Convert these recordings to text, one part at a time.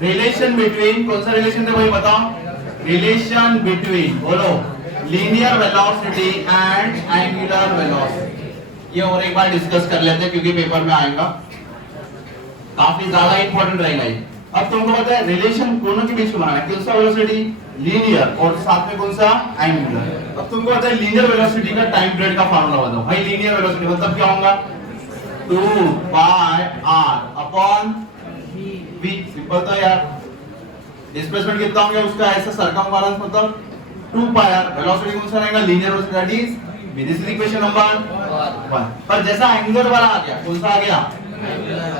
Relation between, कौन सा relation है भाई बताओ? रिलेशन बिटवीन, बोलो, linear velocity and angular velocity. ये और एक बार डिस्कस कर लेते हैं क्योंकि पेपर में आएगा, काफी ज्यादा इंपॉर्टेंट रहेगा ये। अब तुमको पता है रिलेशन दोनों के बीच में बनाना है, कौन सा वेलोसिटी? लीनियर, और साथ में कौन सा? एंगुलर। अब तुमको पता है लीनियर वेलोसिटी का टाइम पीरियड का फार्मूला बताओ भाई। लीनियर वेलोसिटी मतलब क्या होगा? 2 pi r upon v। Simple तो यार, डिस्प्लेसमेंट कितना होगा उसका, ऐसा सरकमफेरेंस मतलब 2 पाई r। वेलोसिटी कौन सा रहेगा? Linear velocity, that is this is equation number 1। पर जैसा एंगुलर वाला आ गया, कौन सा आ गया?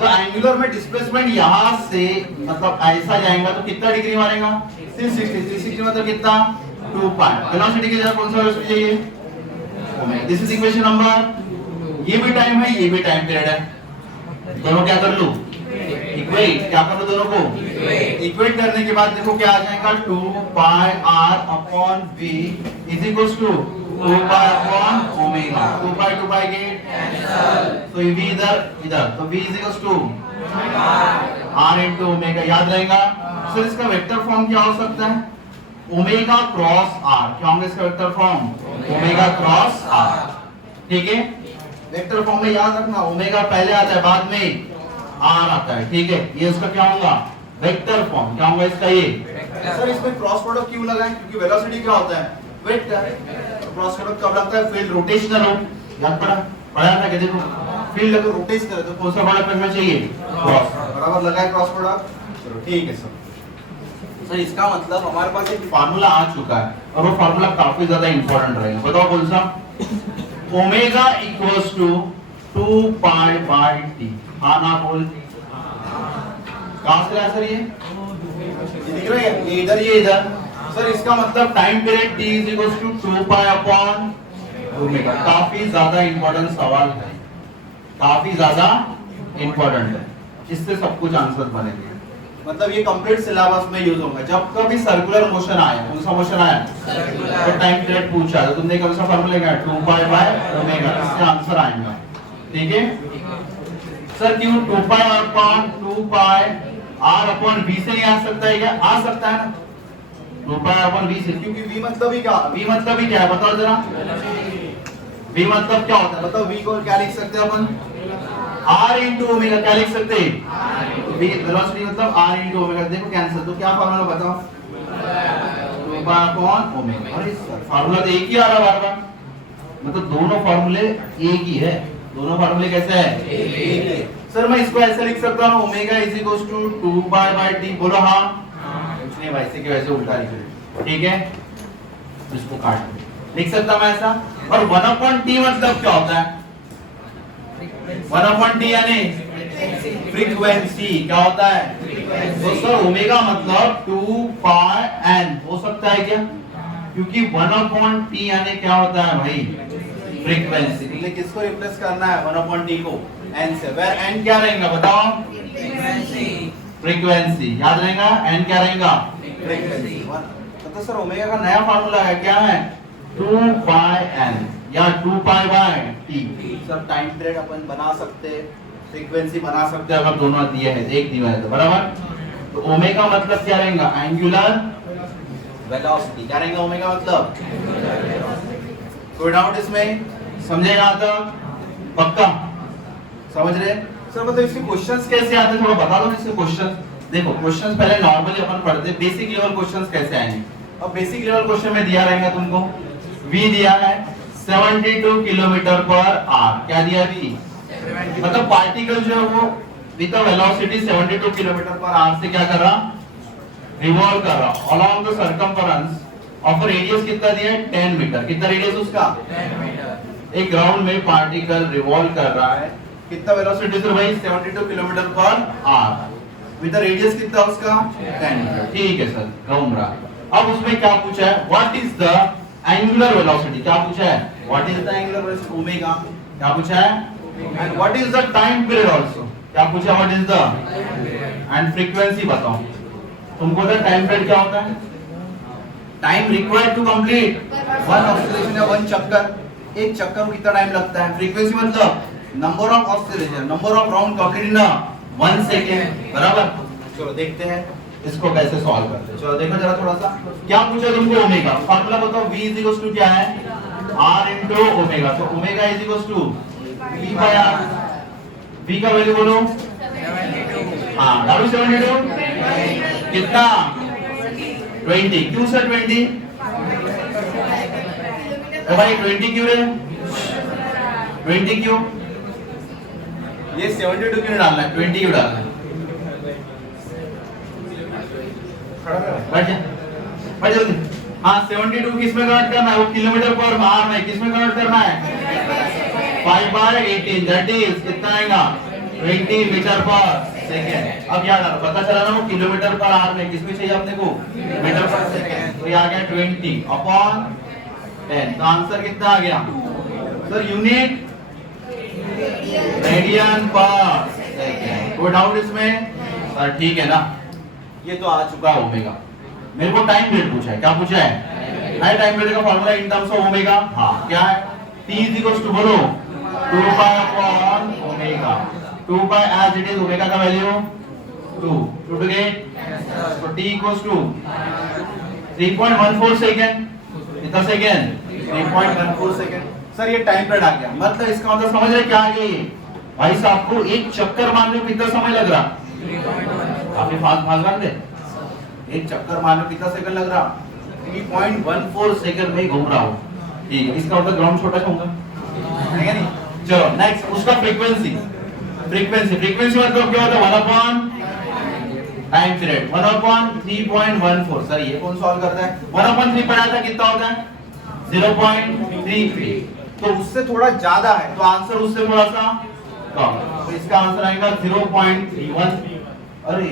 तो एंगुलर में डिस्प्लेसमेंट यहां से मतलब ऐसा जाएगा तो कितना डिग्री मारेगा? 360। 360 मतलब कितना? 2 पाई। वेलोसिटी की जगह कौन सा वेलोसिटी चाहिए? Omega. This is equation number, ये भी टाइम है, ये भी टाइम पीरियड है। दोनों क्या कर लूं? इक्वेट। क्या कर लो दोनों को? इक्वेट करने के बाद देखो क्या आ जाएगा? 2 pi r upon v is equals to 2 pi upon omega. 2 pi get cancel, तो v इधर तो v is equals to r into omega. याद रहेगा? सर इसका वेक्टर फॉर्म क्या हो सकता है? Omega cross r। क्या होगा इसका vector form? Omega cross r। ठीक है, वेक्टर फॉर्म में याद रखना ओमेगा पहले आता है, बाद में r आता है। ठीक है, ये इसका क्या होगा? Vector form. क्या होगा इसका? ये सर इसमें क्रॉस प्रोडक्ट क्यों लगा है? क्योंकि वेलोसिटी क्या होता है? वेक्टर। क्रॉस प्रोडक्ट कब लगता है? फील्ड रोटेशनल हो। याद पढ़ा था कि देखो फील्ड अगर रोटेट करे तो कौन सा प्रोडक्ट करना चाहिए? क्रॉस। बराबर लगा है क्रॉस प्रोडक्ट। चलो ठीक है सर। सर इसका मतलब हमारे पास एक फार्मूला आ चुका है और वो फार्मूला काफी ज्यादा इंपॉर्टेंट रहेगा। बताओ कौन सा? Omega equals to 2 pi by T. हाँ ना बोल, कहां से आया सर? ये दिख रहा है, ये इधर, ये इधर। सर इसका मतलब time period t is equals to 2 pi upon omega. काफी ज्यादा इंपॉर्टेंट सवाल है, काफी ज्यादा इंपॉर्टेंट है, इससे सब कुछ आंसर बनेंगे। मतलब ये कंप्लीट सिलेबस में यूज होगा। जब कभी सर्कुलर मोशन आए, कौन सा मोशन आया? तो टाइम पीरियड पूछा तो तुमने कौन सा फार्मूला लगाया? 2 पाई बाय ओमेगा। इससे आंसर आएगा। ठीक है सर, क्यों 2 pi upon 2 pi r upon v से नहीं आ सकता है क्या? आ सकता है ना, 2 पाई अपॉन v से, क्योंकि v मतलब ही क्या? v मतलब ही क्या है बताओ जरा? v मतलब क्या होता है बताओ? v को क्या लिख सकते हैं अपन? r into omega. क्या लिख सकते हैं? v वेलोसिटी मतलब r इनटू ओमेगा। देखो कैंसिल, तो क्या फार्मूला बताओ? 2 पाई अपॉन ओमेगा। अरे सर फार्मूला तो एक ही आ रहा है बार-बार, मतलब दोनों फार्मूले एक ही है। दोनों फार्मूले कैसे है? एक है। सर मैं इसको ऐसे लिख सकता हूं, omega is equals to 2 pi by T. बोलो हाँ। कुछ नहीं भाई, इसे के वैसे उल्टा लिखो। ठीक है, इसको काट लिख सकता मैं ऐसा। और 1/t मतलब क्या होता है? 1/t यानी फ्रीक्वेंसी। क्या होता है? तो सर ओमेगा मतलब 2 पाई n हो सकता है क्या? क्योंकि 1/t यानी क्या होता है भाई? फ्रीक्वेंसी। तुमने किसको रिप्लेस करना है? 1/t को n से। वेयर n क्या रहेगा बताओ? फ्रीक्वेंसी। याद रहेगा n क्या रहेगा? फ्रीक्वेंसी। तो सर ओमेगा का नया फार्मूला है, क्या है? 2 पाई n या 2 pi by t। Sir time period अपन बना सकते, फ्रीक्वेंसी बना सकते अगर दोनों दिए हैं, एक दिया है तो। बराबर, तो ओमेगा मतलब क्या रहेगा? Angular velocity. क्या रहेगा ओमेगा मतलब? कोई डाउट इसमें? समझेगा तो पक्का समझ रहे? सर मतलब इसके क्वेश्चंस कैसे आते हैं थोड़ा बता दो इसके क्वेश्चंस। देखो क्वेश्चंस पहले नॉर्मली अपन पढ़ते, बेसिक लेवल क्वेश्चंस कैसे आएंगे। अब बेसिक लेवल क्वेश्चन में दिया रहेगा तुमको, v दिया है 72 किलोमीटर पर आवर। क्या दिया v? मतलब पार्टिकल जो है वो with the velocity 72 kilometre per hour से क्या कर रहा? रिवॉल्व कर रहा along the circumference of radius. कितना दिया है? 10 मीटर। कितना रेडियस उसका? 10 मीटर। एक ग्राउंड में पार्टिकल रिवॉल्व कर रहा है, कितना वेलोसिटी से भाई? 72 kilometre per hour. With the radius कितना उसका? 10 मीटर। ठीक है सर, घूम रहा। अब उसमें क्या पूछा है? What is the angular velocity? क्या पूछा है? What is the angular velocity? Omega. क्या पूछा है? And what is the time period also? क्या पूछा? What is the and frequency बताओ। तुमको पता है टाइम पीरियड क्या होता है? Time required to complete one oscillation या वन चक्कर। एक चक्कर को कितना टाइम लगता है? फ्रीक्वेंसी मतलब number of oscillation, number of round complete in 1 second. बराबर, चलो देखते हैं। इसको कैसे सॉल्व करते हैं। चलो देखो जरा थोड़ा सा, क्या पूछा तुमको ओमेगा, फार्मूला बताओ। v इज इक्वल टू क्या है, r इनटू ओमेगा। तो omega is equal to v by r। v का वैल्यू बोलो, हां w72 कितना 20। क्यों सर 20? तो भाई 20 क्यों है, 20 क्यों? ये 72 क्यों डालना है, 20 क्यों डालना है? बैठ जल्दी। हाँ 72 किसमें कन्वर्ट करना है, वो किलोमीटर पर आवर में किसमें कन्वर्ट करना है, 5/18 दैट इज कितना आएगा 20 मीटर पर सेकेंड। अब याद आ पता चला ना, वो किलोमीटर पर आवर में किसमें चाहिए अपने को, मीटर पर सेकेंड। तो ये आ गया 20 अपॉन 10। तो आंसर कितना आ गया सर, यूनिट रेडियन पर सेकेंड। कोई डाउट इसमें सर? ठीक है ना, ये तो आ चुका है ओमेगा। मेरे को टाइम पीरियड पूछा है, क्या पूछा है, टाइम पीरियड का formula in terms of omega. हाँ क्या है, t इज इक्वल टू बोलो 2 pi upon omega. 2 pi as it is, omega का वैल्यू 2 टू गेट, तो t इक्वल्स टू 3.14 सेकंड। कितना सेकंड, 3.14 सेकंड। सर ये टाइम पीरियड आ गया, मतलब इसका मतलब समझ रहे क्या आ गया ये भाई साहब को, एक चक्कर मारने में कितना समय लग रहा, आपने फास्ट भाग रहे थे, एक चक्कर मारने में कितना सेकंड लग रहा, 3.14 सेकंड में घूम रहा हूं। ठीक है, इसका मतलब ग्राउंड छोटा होगा, है क्या नहीं? चलो नेक्स्ट, उसका फ्रीक्वेंसी। फ्रीक्वेंसी मतलब क्या होता है, 1 upon time period, 1 upon 3.14। Sir ये कौन सॉल्व करता है, 1 अपॉन 3 पढ़ा था, कितना होता है 0.33। तो उससे थोड़ा ज्यादा है, तो आंसर उससे थोड़ा सा कम, तो इसका आंसर आएगा 0.31। अरे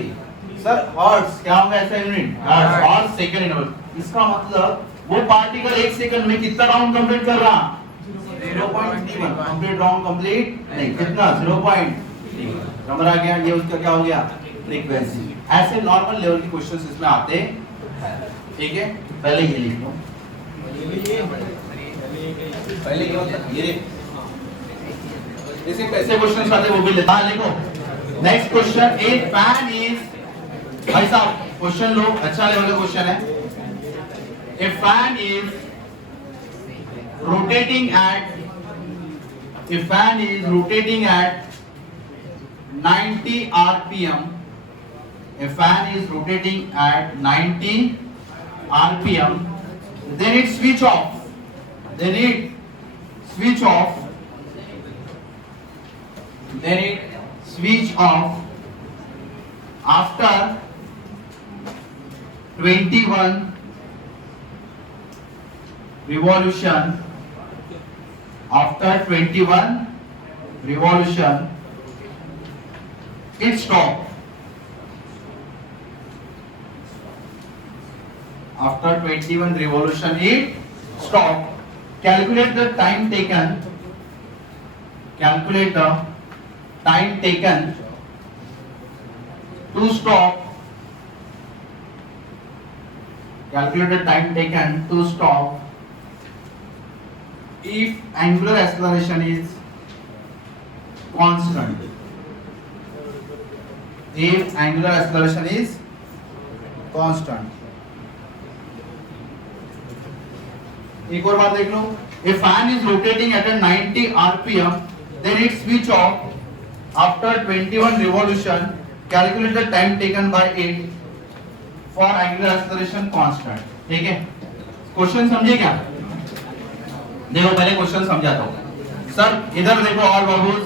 सर हर्ट्ज क्या होगा ऐसा यूनिट, हर्ट्ज सेकंड यूनिट। इसका मतलब वो पार्टिकल 1 सेकंड में कितना राउंड कंप्लीट कर रहा, 0.31 कंप्लीट राउंड कंप्लीट नहीं, कितना 0.3 नंबर आ गया। ये उसका क्या हो गया, फ्रीक्वेंसी। ऐसे नॉर्मल लेवल के क्वेश्चंस इसमें आते हैं, ठीक है। पहले ये लिख लो, पहले ये मतलब ये इसे कैसे क्वेश्चंस आते हैं वो भी लेता है। देखो next question, A fan is, भाई साहब क्वेश्चन लो, अच्छा लेवल का क्वेश्चन है। ए fan is rotating at, A fan is rotating at 90 rpm, a fan is rotating at 90 rpm, then it switch off, then it switch off after 21 revolution, after 21 revolution it stop, after 21 revolution it stop. Calculate the time taken, calculate the time taken to stop, calculate the time taken to stop if angular acceleration is constant, if angular acceleration is constant. एक और बात देख लो, a fan is rotating at a 90 rpm, then it switch off after 21 revolution. Calculate the time taken by it for angular acceleration constant. ठीक है, question समझे क्या? देखो पहले क्वेश्चन समझाता हूँ। सर इधर देखो और बाबूज,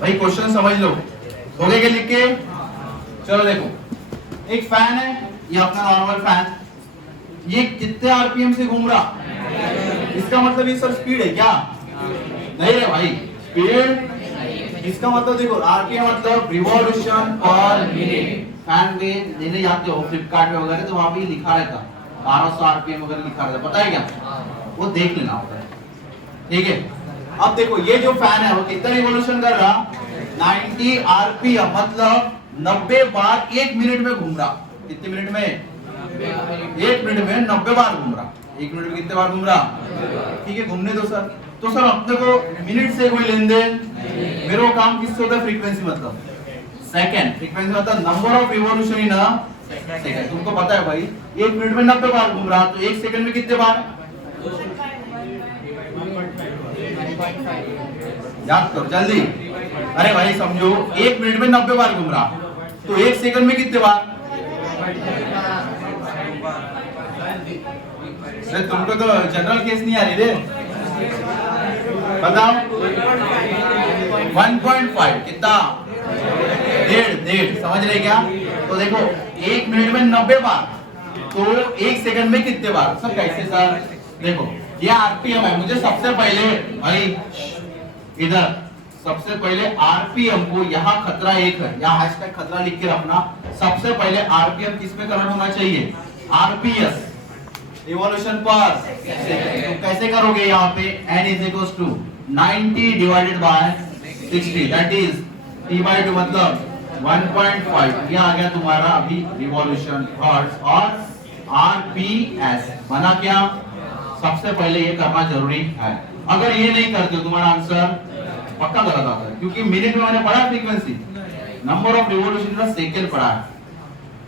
भाई क्वेश्चन समझ लो, हो गया क्या लिख के? चलो देखो, एक फैन है, ये अपना नॉर्मल फैन, ये कितने आरपीएम से घूम रहा, इसका मतलब ये सर स्पीड है क्या? नहीं रे भाई, स्पीड इसका मतलब देखो, आरपीएम मतलब रिवॉल्यूशन पर मिनट। फैन में लेने जाते हो फ्लिपकार्ट में वगैरह, तो वहां पे लिखा रहता 1200 आरपीएम वगैरह लिखा रहता, पता है क्या? वो देख लेना होता है, ठीक है। अब देखो ये जो फैन है वो कितना रिवॉल्यूशन कर रहा, 90 आरपीएम, मतलब 90 बार 1 मिनट में घूम रहा। कितने मिनट में? 1 मिनट में 90 बार घूम रहा। 1 मिनट में कितने बार घूम रहा? ठीक है, घूमने दो सर। तो सर अपने को मिनट से कोई लेन देन, मेरे को काम किससे होता है? फ्रीक्वेंसी मतलब सेकंड। फ्रीक्वेंसी मतलब number of revolution in a second. तुमको पता है भाई 1 मिनट में 90 बार घूम रहा, तो 1 सेकंड में कितने बार? याद करो जल्दी। अरे भाई समझो 1 मिनट में 90 बार घूम रहा, तो 1 सेकंड में कितने बार? तुमको तो जनरल केस नहीं आ रही रे, बताओ। 1.5 कितना? डेढ़। समझ रहे क्या? तो देखो 1 मिनट में 90 बार, तो 1 सेकंड में कितने बार? सर कैसे सर? देखो ये आरपीएम है, मुझे सबसे पहले भाई इधर सबसे पहले आरपीएम को, यहाँ खतरा 1 है, यहाँ हैशटैग खतरा लिख के रखना। सबसे पहले आरपीएम किस में कन्वर्ट होना चाहिए? RPS, revolution per second. तो कैसे करोगे? यहाँ पे n is equal to 90 divided by 60, that is t/2 मतलब 1.5। ये आ गया तुम्हारा अभी रिवॉल्यूशन हर्ट्ज। और आरपीएस बना क्या? सबसे पहले ये करना जरूरी है। अगर ये नहीं करते हो तुम्हारा आंसर पक्का गलत आता है, क्योंकि मिनट में मैंने पढ़ा फ्रीक्वेंसी, नंबर ऑफ रिवॉल्यूशन का सेकंड पढ़ा है।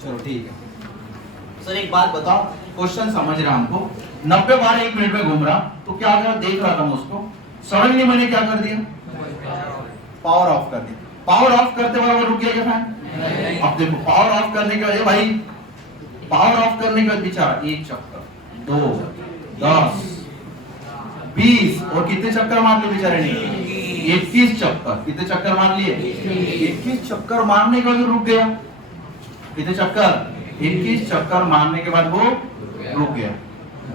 चलो ठीक है सर, एक बात बताओ, क्वेश्चन समझ रहा हमको। 90 बार 1 मिनट में घूम रहा, तो क्या अगर देख रहा था मैं उसको, सडनली मैंने क्या कर दिया? पावर ऑफ कर दिया। पावर ऑफ करते बराबर रुक गया क्या फैन? अब देखो पावर ऑफ करने के बाद भाई, पावर ऑफ करने के बाद बेचारा 1 चक्कर, 2, 10, 20 और कितने चक्कर मार लिए बेचारे ने? 21 चक्कर। कितने चक्कर मार लिए? 21 चक्कर मारने के बाद रुक गया। कितने चक्कर? 21 चक्कर मारने के बाद वो रुक गया,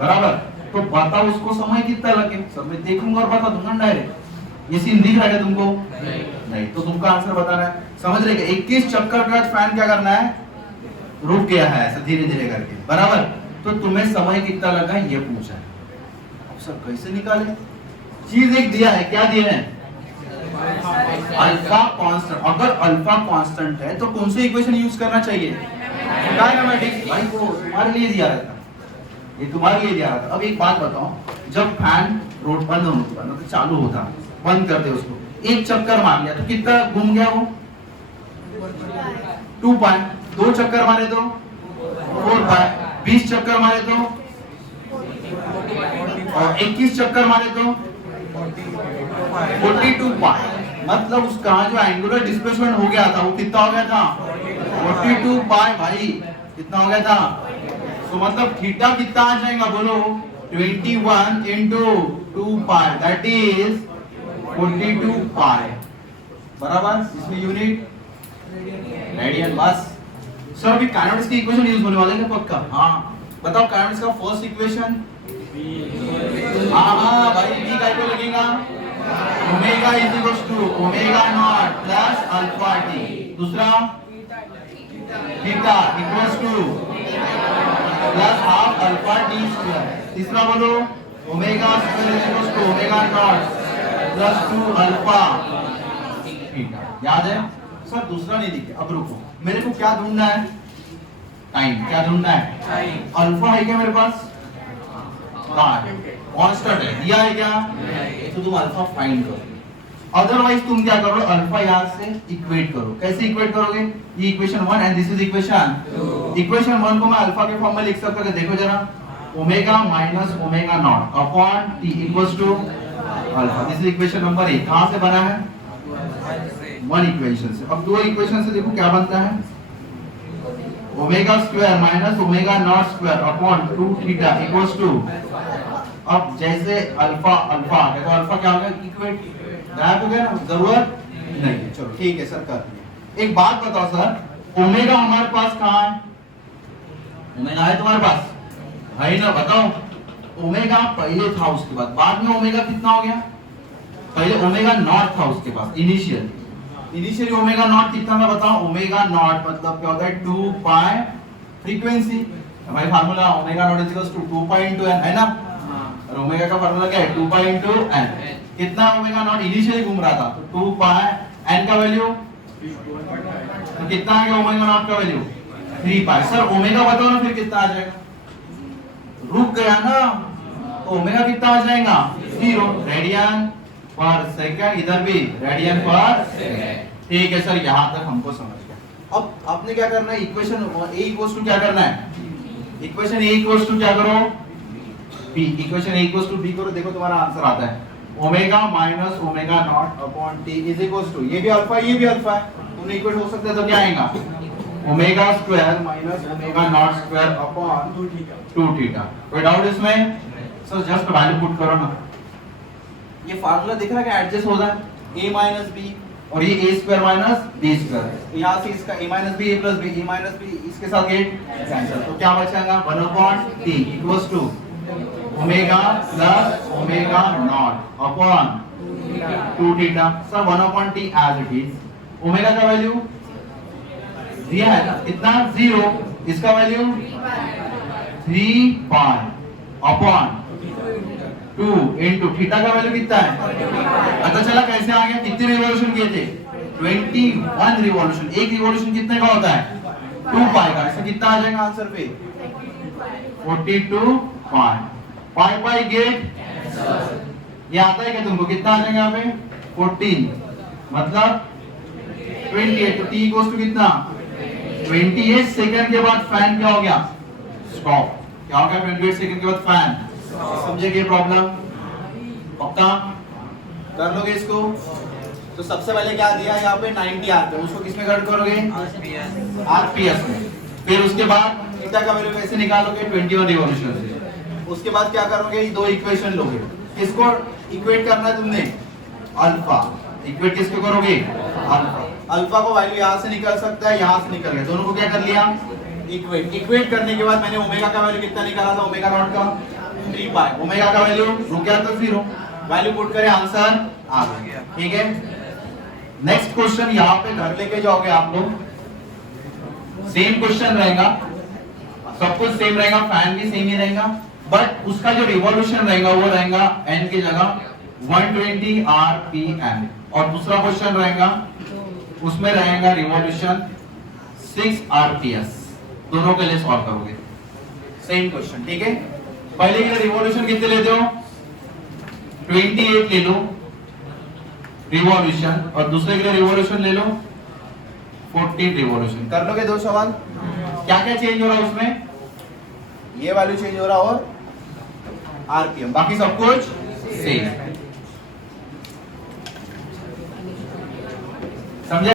बराबर। तो बताओ उसको समय कितना लगे? सब मैं देखूंगा और बता दूंगा डायरेक्ट। ये सीन दिख रहा है तुमको? नहीं। तो तुमको आंसर बताना है, समझ रहे? 21 चक्कर के बाद फैन क्या करना है? रुक गया है, ऐसा धीरे धीरे करके, बराबर। तो तुम्हें समय कितना लगा ये पूछा है। अब सर कैसे निकाले? चीज एक दिया है, क्या दिया है? Alpha constant. अगर अल्फा कांस्टेंट है तो कौन सी इक्वेशन यूज करना चाहिए? डायनामेटिक्स। भाई वो तुम्हारे लिए दिया रहता, ये तुम्हारे लिए दिया रहता। अब एक बात बताओ, जब फैन रोड बंद होने के बाद मतलब चालू होता, बंद कर दे उसको, 1 चक्कर मार लिया तो कितना घूम गया वो? 2 पाई। 2 चक्कर मारे तो 4 पाई। 20 चक्कर मारे तो, और 21 चक्कर मारे तो 42 पाई। मतलब उसका जो एंगुलर डिस्प्लेसमेंट हो गया था वो कितना हो गया था? 42 पाई। भाई कितना हो गया था? तो मतलब थीटा कितना आ जाएगा बोलो? 21 into 2 पाई, दैट इज 42 पाई, बराबर। इसमें यूनिट रेडियन। बस सर अभी काइनेटिक्स की इक्वेशन यूज होने वाले हैं पक्का? हाँ बताओ, काइनेटिक्स का फर्स्ट इक्वेशन। हाँ भाई v काय को लगेगा? Omega is equal to omega not plus alpha t. दूसरा theta equals to plus half alpha t square. तीसरा बोलो omega square is equal to omega not plus 2 alpha theta. याद है सर? दूसरा नहीं दिखे। अब रुको, मेरे को क्या ढूंढना है? टाइम। क्या ढूंढना है? टाइम। अल्फा है क्या मेरे पास? कांस्टेंट है, दिया है क्या? तो तुम अल्फा फाइंड करो। अदरवाइज तुम क्या करो? अल्फा यहां से इक्वेट करो। कैसे इक्वेट करोगे? ये equation 1 and this is equation 2। Equation 1 को मैं अल्फा के फॉर्म में लिख सकता हूं, देखो जरा, omega minus omega naught upon T equals to alpha. This is equation number 1। कहां से बना है? 1 इक्वेशन से। अब 2 इक्वेशन से देखो क्या बनता है? Omega square minus omega naught square upon 2 theta equals to, अब जैसे अल्फा अल्फा आ गया तो अल्फा क्या हो गया? इक्वेट। गायब हो गया ना, जरूरत नहीं। चलो ठीक है सर, कर दिया। एक बात बताओ सर, ओमेगा हमारे पास कहाँ है? ओमेगा है तुम्हारे पास? है ना? बताओ। ओमेगा पहले था, उसके बाद में ओमेगा कितना हो गया? पहले ओमेगा नॉट था उसके पास इनिशियली ओमेगा नॉट कितना था बताओ? ओमेगा नॉट मतलब क्या होता है? 2 पाई फ्रीक्वेंसी। भाई formula omega naught is equal to 2 pi into n है ना? और ओमेगा का फार्मूला क्या है? 2 पाई इनटू n। कितना ओमेगा नॉट इनिशियली घूम रहा था? तो 2 पाई, n का वैल्यू तो कितना आ गया? ओमेगा नॉट का वैल्यू 3 पाई। सर ओमेगा बताओ ना फिर कितना आ जाएगा? रुक गया ना, तो ओमेगा कितना आ जाएगा? 0 रेडियन पर सेकंड। इधर भी रेडियन पर सेकंड। ठीक है सर, यहां तक हमको समझ गया। अब आपने क्या करना है, इक्वेशन a इक्वल्स टू क्या करना है, इक्वेशन a इक्वल्स टू क्या करो b, equation a equals to b करो, देखो तुम्हारा आंसर आता है omega minus omega naught upon t is equals to, ये भी अल्फा ये भी अल्फा है, तुमने इक्वेट हो सकता है तो क्या आएगा omega square minus omega naught square upon 2 theta. कोई डाउट इसमें? सर जस्ट वैल्यू पुट करो ना, ये फार्मूला दिख रहा है क्या एडजस्ट हो रहा है a माइनस b और ये a square minus b square, यहाँ से इसका a minus b a plus b, a minus b इसके साथ गेट कैंसिल, तो क्या बचेगा 1 upon t equals to omega plus omega naught upon 2 theta. Sir 1 upon t as it is, omega का value दिया है कितना 0, इसका value 3 pi upon 2 into theta का वैल्यू कितना है, पता चला कैसे आ गया, कितने रिवॉल्यूशन किए थे 21 रिवॉल्यूशन, एक रिवॉल्यूशन कितने का होता है 2 पाई का, ऐसा कितना आ जाएगा आंसर पे 42 पाई, पाई पाई गेट ये आता है क्या तुमको, कितना आ जाएगा यहाँ पे 14 मतलब 28, तो t इक्वल्स टू कितना 28 सेकंड के बाद फैन क्या हो गया स्टॉप, क्या हो गया 28 सेकंड के बाद फैन, समझे ये प्रॉब्लम पक्का कर लोगे इसको। तो सबसे पहले क्या दिया यहाँ पे 90 आरपीएम, उसको किसमें कन्वर्ट करोगे आरपीएस में, फिर उसके बाद थीटा का वैल्यू कैसे निकालोगे 21 रिवॉल्यूशन से, उसके बाद क्या करोगे दो इक्वेशन लोगे, किसको इक्वेट करना है तुमने अल्फा, इक्वेट किसको करोगे अल्फा, अल्फा को वैल्यू यहाँ से निकल सकता है यहाँ से निकल गया, दोनों को क्या कर लिया इक्वेट, इक्वेट करने के बाद मैंने ओमेगा का वैल्यू कितना निकाला था ओमेगा नॉट का 3 पाई, ओमेगा का वैल्यू रुक गया तो 0, वैल्यू पुट करें आंसर आ गया, ठीक है। नेक्स्ट क्वेश्चन यहाँ पे घर लेके जाओगे आप लोग, सेम क्वेश्चन रहेगा, सब कुछ सेम रहेगा, फैन भी सेम ही रहेगा, बट उसका जो रिवॉल्यूशन रहेगा वो रहेगा n की जगह 120 rpm, और दूसरा क्वेश्चन रहेगा उसमें रहेगा रिवॉल्यूशन 6 rps, दोनों के लिए सॉल्व करोगे सेम क्वेश्चन, ठीक है। पहले के लिए रिवॉल्यूशन कितने लेते हो 28 ले लो रिवॉल्यूशन, और दूसरे के लिए रिवॉल्यूशन ले लो 14 रिवॉल्यूशन, कर लोगे दो सवाल, क्या क्या चेंज हो रहा है उसमें, ये वैल्यू चेंज हो रहा और आरपीएम, बाकी सब कुछ सेम।